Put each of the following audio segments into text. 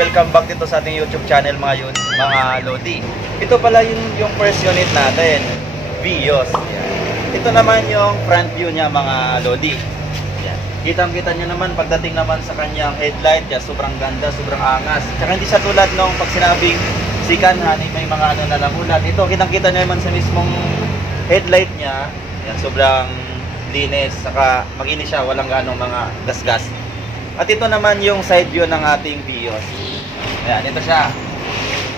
welcome back dito sa ating YouTube channel mga Lodi. Ito pala yung first unit natin, Vios. Yan. Ito naman yung front view niya mga Lodi. Yan. Kitang-kita niyo naman pagdating naman sa kanyang headlight, ya, sobrang ganda, sobrang angas. Tsaka hindi siya tulad nung pag sinabing sikanhan, may mga ano na lamulat. Ito kitang-kita niyo naman sa mismong headlight niya. Yan, sobrang linis, saka makinis siya, walang ganong mga gas-gas. At ito naman yung side view ng ating Vios. Ayan, ito siya.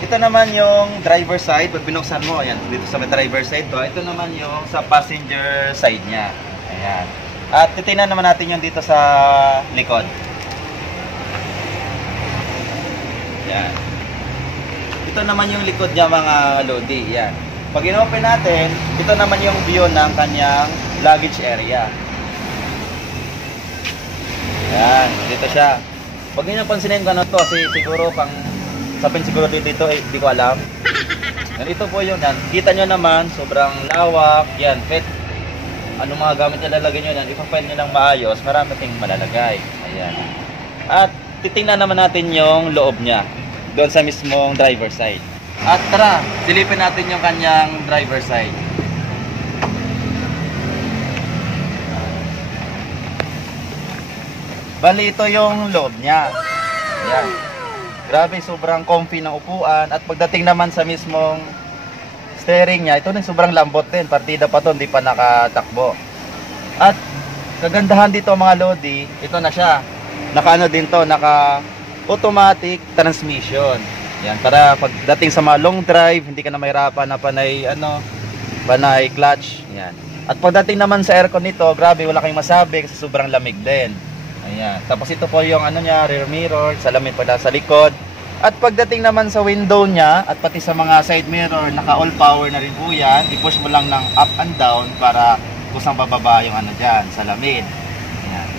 Ito naman yung driver side. Pag binuksan mo, ayan, dito sa may driver side to. Ito naman yung sa passenger side niya. Ayan. At titingnan naman natin yung dito sa likod. Ayan. Ito naman yung likod niya mga Lodi. Ayan. Pag in-open natin, ito naman yung view ng kanyang luggage area. Ayan, dito siya. Pag nyo pansinin ko ano to, kasi siguro pang sabihin siguro dito, hindi ko alam. Yan, ito po yung yan. Kita nyo naman, sobrang lawak. Yan, fit. Anong mga gamit nyo lalagay nyo yan, ipapile nyo lang maayos, marami ting malalagay. Ayan. At titingnan naman natin yung loob niya, doon sa mismong driver side. At tara, silipin natin yung kanyang driver side. Bali, ito yung loob niya. Ayan. Grabe, sobrang comfy ng upuan. At pagdating naman sa mismong steering niya, ito na sobrang lambot din. Partida pa to, hindi pa nakatakbo. At kagandahan dito mga Lodi, ito na siya. Naka-ano din to, naka-automatic transmission. Yan, para pagdating sa mga long drive, hindi ka na mahirapan na panay clutch. Yan. At pagdating naman sa aircon nito, grabe, wala kayong masabi kasi sobrang lamig din. Ayan. Tapos ito po yung ano niya, rear mirror, salamin pala sa likod. At pagdating naman sa window niya at pati sa mga side mirror, naka all power na rin po yan. I-push mo lang ng up and down para kusang bababa yung ano dyan, salamin. Ayan.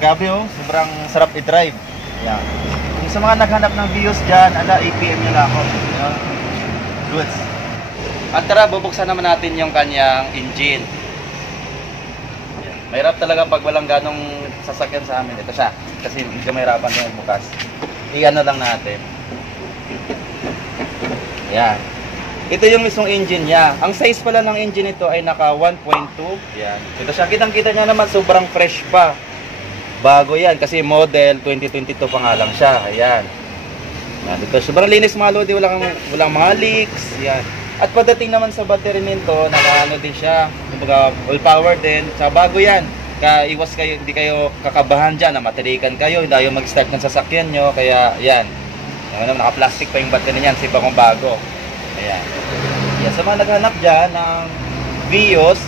Grabe oh, sobrang sarap i-drive. Ayan. Kung sa mga naghanap ng Vios dyan, APM nyo lang ako. Ayan. Goods. At tara, bubuksan naman natin yung kanyang engine. Mahirap talaga pag walang ganong sasakyan sa amin. Ito siya. Kasi hindi mahirapan yung bukas. I-ano lang natin. Yan. Ito yung mismong engine niya. Ang size pala ng engine ito ay naka 1.2. Yan. Ito siya. Kitang-kita niya naman. Sobrang fresh pa. Bago yan. Kasi model 2022 pa nga lang siya. Ayan. Yan. Ito. Sobrang linis mga Lodi. Walang mga leaks. Yan. At pagdating naman sa battery nito, naka-ano din siya, kumbaga all power din. Sa bago yan, iwas kayo, hindi kayo kakabahan dyan na matirikan kayo, hindi kayo mag-start ng sasakyan nyo. Kaya yan, naka-plastic pa yung battery niyan, sipa kong bago. Ayan. Yan. Sa mga naghanap dyan ng Vios,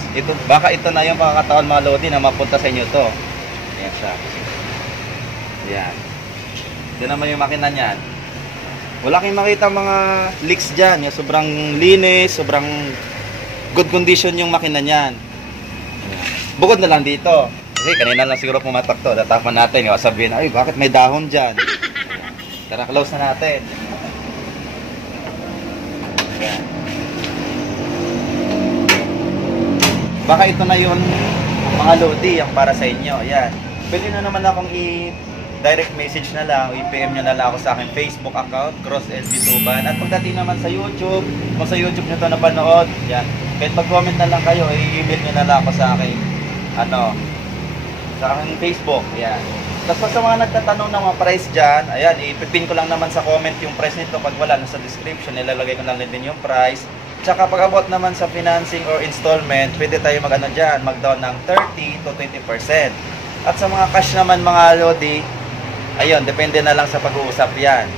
baka ito na yung pakakataon mga Lodi na mapunta sa inyo to. Ayan siya. Ayan. Ito naman yung makina niyan. Wala kayong makita mga leaks dyan. Yung sobrang linis, sobrang good condition yung makina niyan. Bukod na lang dito. Kasi kanina lang siguro pumatak to. Datapan natin. Yung sabihin, ay bakit may dahon dyan? Tara, close na natin. Ayan. Baka ito na yun mga Lodi, yung para sa inyo. Ayan. Pwede na naman akong direct message na lang, i-PM nyo na lang ako sa aking Facebook account, Cross LB Tuban. At pagdating naman sa YouTube, kung sa YouTube nyo ito napanood, yan, kahit mag-comment na lang kayo, i-email nyo na lang ako sa aking, sa aking Facebook, yan. Tapos sa mga nagtatanong ng mga price dyan, ayan, ipipin ko lang naman sa comment yung price nito. Pag wala, nasa description, nilalagay ko lang din yung price. Tsaka pag abot naman sa financing or installment, pwede tayo mag-ano dyan, mag-down ng 30 to 20%. At sa mga cash naman mga Lodi, ayun, depende na lang sa pag-uusap yan.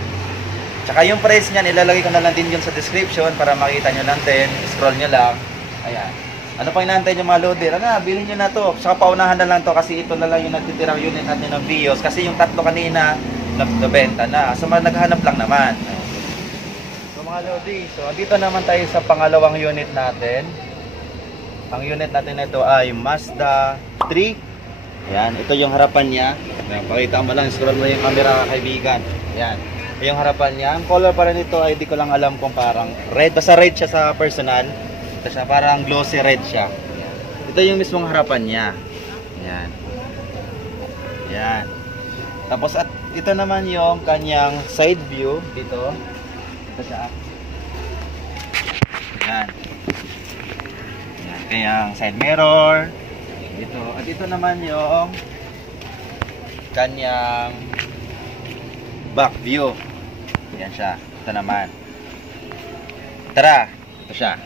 Tsaka yung price niyan, ilalagay ko na lang din yun sa description para makita nyo lang din. Scroll nyo lang. Ayan. Ano pang inaantay nyo mga Lodi? Bilhin nyo na to. Tsaka paunahan na lang to kasi ito na lang yung natitirang unit natin ng Vios. Kasi yung tatlo kanina, nabenta na. So naghahanap lang naman. So mga Lodi, so dito naman tayo sa pangalawang unit natin. Ang unit natin na ito ay Mazda 3. Yan, ito yung harapan niya. Yan, pakita mo lang, scroll mo yung camera kaibigan. Yan, yung harapan niya. Ang color pa rin ito ay di ko lang alam kung parang red. Basta red siya sa personal. Ito siya, parang glossy red siya. Yan. Ito yung mismong harapan niya. Yan. Yan. Tapos at ito naman yung kanyang side view dito. Ito siya. Yan. Yan, kanyang side mirror. Dito. At ito naman yung kanyang back view. Yan siya. Ito naman. Tara. Ito siya.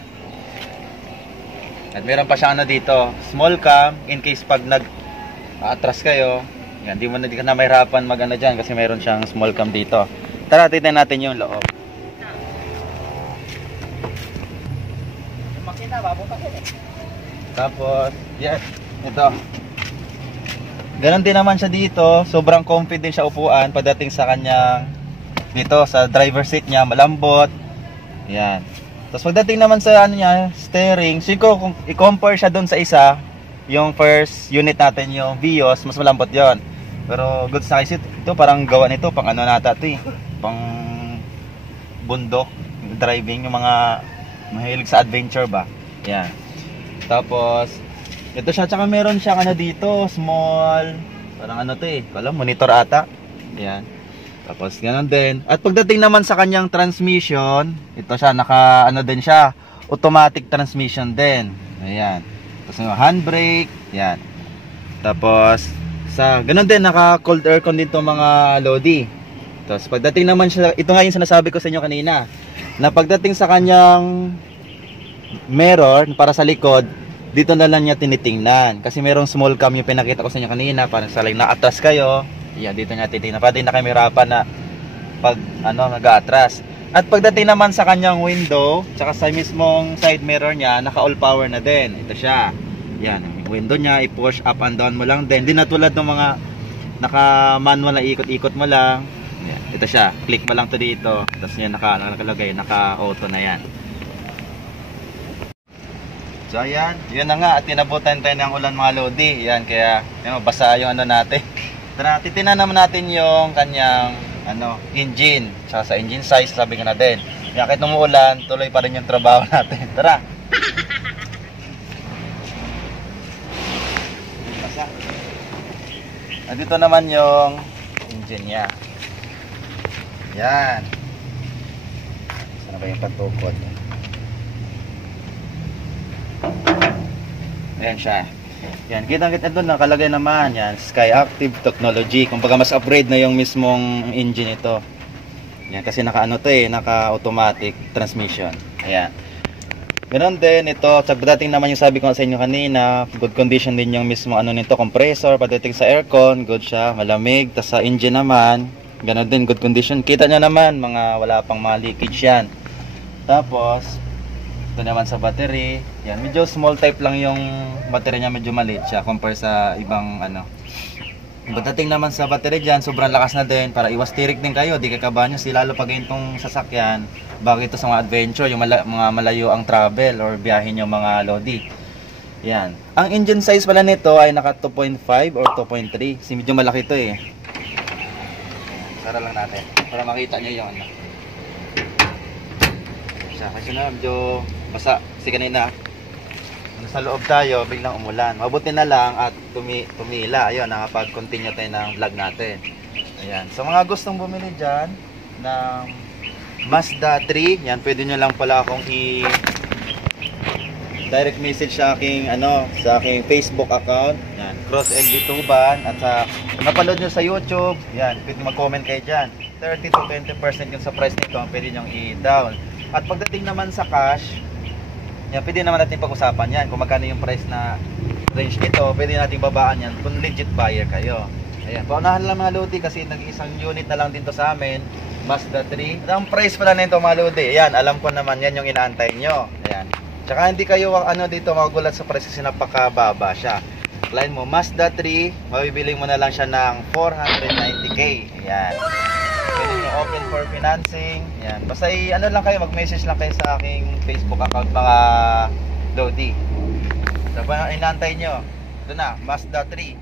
At meron pa siya ano dito. Small cam. In case pag nag-atras kayo. Yan. Di ka na mahirapan mag ano dyan. Kasi meron siyang small cam dito. Tara. Tignan natin yung loob. Yung makina. Babuka ko eh. Tapos. Yan. Ito. Ganon din naman siya dito. Sobrang comfy din siya upuan pagdating sa kanyang dito sa driver seat niya, malambot. Yan. Tapos pagdating naman sa ano niya, steering, siguro kung i-compare siya doon sa isa, yung first unit natin, yung Vios, mas malambot 'yon. Pero goods na kasi ito parang gawa nito pang ano nata 'to eh. Pang bundok driving, yung mga mahilig sa adventure ba. Yan. Tapos ito siya, tsaka meron siyang ano dito, small, parang ano to eh, alam, monitor ata. Yan. Tapos ganoon din. At pagdating naman sa kanyang transmission, ito siya, naka ano din siya, automatic transmission din. Ayan. Tapos yung handbrake, yan. Tapos sa ganoon din, naka cold aircon din tong mga Lodi. Tapos pagdating naman siya, ito nga yung sinasabi ko sa inyo kanina, na pagdating sa kanyang mirror para sa likod, dito na lang niya tinitingnan. Kasi merong small cam yung pinakita ko sa inyo kanina. Parang sa like na-atras kayo. Yan, dito niya titingnan. Para din na kayo mahirapan na pag ano, nag-atras. At pagdating naman sa kanyang window, tsaka sa mismong side mirror niya, naka all power na din. Ito siya. Yan, yung window niya, i-push up and down mo lang din. Hindi na tulad ng mga naka-manual na ikot-ikot mo lang. Yan, ito siya. Click mo lang to dito. Tapos yan, nakalagay, naka-auto na yan. So ayan, yun na nga, at tinabutan tayo ng ulan mga Lodi. Yan, kaya yun, basa yung ano natin. Tara, titinan naman natin yung kanyang ano, engine. Tsaka sa engine size, sabi ko na din. Yan, kahit umuulan, tuloy pa rin yung trabaho natin. Tara! Basa. At dito naman yung engine niya. Yan. Saan ba yung pantukod? Ayan siya. Yan, kitang-kita doon nakalagay naman yan, Sky Active Technology. Kumbaga mas upgrade na yung mismong engine ito. Yan, kasi naka-ano to eh, naka-automatic transmission. Ayan. Meron din ito, pagdating naman yung sabi ko sa inyo kanina, good condition din yung mismo ano nito, compressor. Pagdating sa aircon, good siya, malamig. Tapos sa engine naman, ganoon din, good condition. Kita nyo naman, mga wala pang mga leakage yan. Tapos ito naman sa battery, yan, medyo small type lang yung battery niya, medyo maliit siya compare sa ibang ano. Pagdating naman sa battery dyan, sobrang lakas na din, para iwas tirik din kayo, di kakabahan nyo, lalo pag itong sasakyan, bago ito sa mga adventure, yung mga malayo ang travel or biyahin yung mga Lodi. Yan. Ang engine size pala nito ay naka 2.5 or 2.3, kasi medyo malaki ito eh. Sara lang natin, para makita nyo yung ano. Kasi na medyo basa kasi kanina sa loob tayo, biglang umulan. Mabuti na lang at tumila. Ayun, nakapag-continue tayo ng vlog natin. Ayan. So mga gustong bumili dyan ng Mazda 3, yan, pwede nyo lang pala akong direct message sa aking sa aking Facebook account. Yan, Cross LB Tuban, at sa napanood nyo sa YouTube, yan, pwede mag-comment kayo dyan. 30 to 20% yung sa price nito, pwede nyo i-down. At pagdating naman sa cash, yan, pwede naman natin pag-usapan yan. Kung magkano yung price na range nito, pwede natin babaan yan kung legit buyer kayo. Ayan, paunahan lang mga Lodi kasi nag-iisang unit na lang dito sa amin, Mazda 3. Ang price pala nito mga Lodi, ayan, alam ko naman yan yung inaantay nyo. Ayan. Tsaka hindi kayo dito magulat sa price kasi napakababa siya. Line mo, Mazda 3, mabibiling mo na lang siya ng 490k. Ayan. Pwede nyo open for financing. Yan. Basta lang kayo, mag-message lang kayo sa aking Facebook account mga Lodi. So, inaantay nyo. Ito na, Mazda 3.